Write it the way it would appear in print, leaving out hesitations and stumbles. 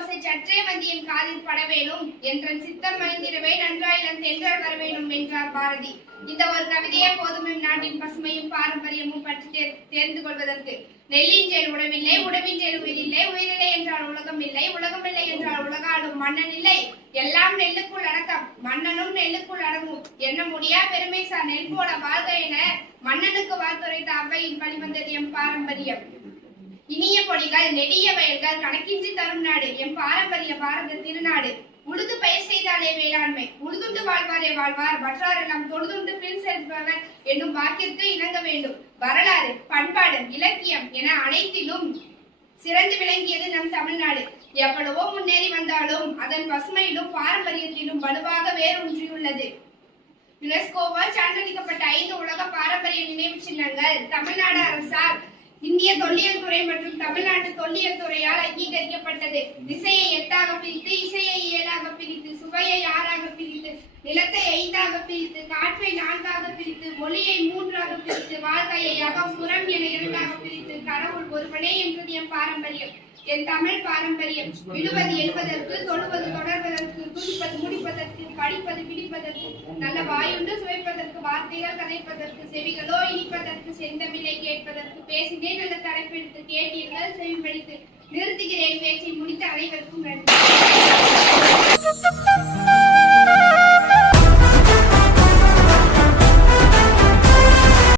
ஓசை சற்றே வந்து என் காதில் பட வேணும் என்றன் சித்தம் மகிழ்ந்திடவே நன்றாயிரம் தென்றல் வர வேண்டும் என்றார் பாரதி. இந்த ஒரு கவிதையே போதும் நாட்டின் பசுமையும் பாரம்பரியமும் பற்றி தெரிந்து கொள்வதற்கு. நெல்லின் செயல் உடவில்லை, உடவின் செயல் உயிரில்லை, உயிரில்லை என்றால் உலகம் இல்லை, உலகம் இல்லை என்றால் உலகாடும் மன்னன் இல்லை. எல்லாம் நெல்லுக்குள் அடக்கம், மன்னனும் நெல்லுக்குள் அடங்கும். என்ன முடியா பெருமை சார் நெல் போட வாழ்க என மன்னனுக்கு வாழ்த்துரைத்த அவையின் வழிவந்தது எம் பாரம்பரியம். இனிய பொடிகள், நெடிய வயல்கள், கணக்கின்றி தரும் நாடு எம் பாரம்பரிய பாரத திருநாடு. உழுது பயிர் செய்தாலே வேளாண்மை, உழுதுண்டு வாழ்வாரே வாழ்வார், மற்றாரெல்லாம் தொழுதுண்டு பின் செல்பவர் என்னும் வாக்கிற்கு இணங்க வேண்டும். வரலாறு, பண்பாடு, இலக்கியம் என அனைத்திலும் சிறந்து விளங்கியது நம் தமிழ்நாடு. எவ்வளவோ முன்னேறி வந்தாலும் அதன் பசுமையிலும் பாரம்பரியத்திலும் வலுவாக வேரூன்றியுள்ளது. யுனெஸ்கோவால் சான்றளிக்கப்பட்ட 5 உலக பாரம்பரிய நினைவு சின்னங்கள் தமிழ்நாடு அரசால் இந்திய தொல்லியல் துறை மற்றும் தமிழ்நாட்டு தொல்லியல் துறையால் அங்கீகரிக்கப்பட்டது. திசையை 8ஆக பிரித்து, இசையை 7ஆக பிரித்து, சுவையை 6ஆக பிரித்து, நிலத்தை 5ஆக பிரித்து, காற்றை 4ஆக பிரித்து, மொழியை 3ஆக பிரித்து, வாழ்க்கையை அகம் புறம் என 2ஆக பிரித்து, கடவுள் ஒருவனே என்றது என் பாரம்பரியம், என் தமிழ் பாரம்பரியம். விடுவது எழுவதற்கு, தொழுவது தொடர்வதற்கு, துடிப்பது முடிப்பதற்கு, படிப்பது பிடிப்பதற்கு, நல்ல வாயுண்டு சுவைப்பதற்கு, வார்த்தைகள் கதைப்பதற்கு, செவிகளோ இனிப்பதற்கு, செந்தமிழை கேட்பதற்கு. பேசினேன் நல்ல தலைப்பெடுத்து கேட்டீர்கள் செவிமடித்து. நிறுத்துகிறேன் பேச்சை முடித்த அனைவருக்கும் நன்றி.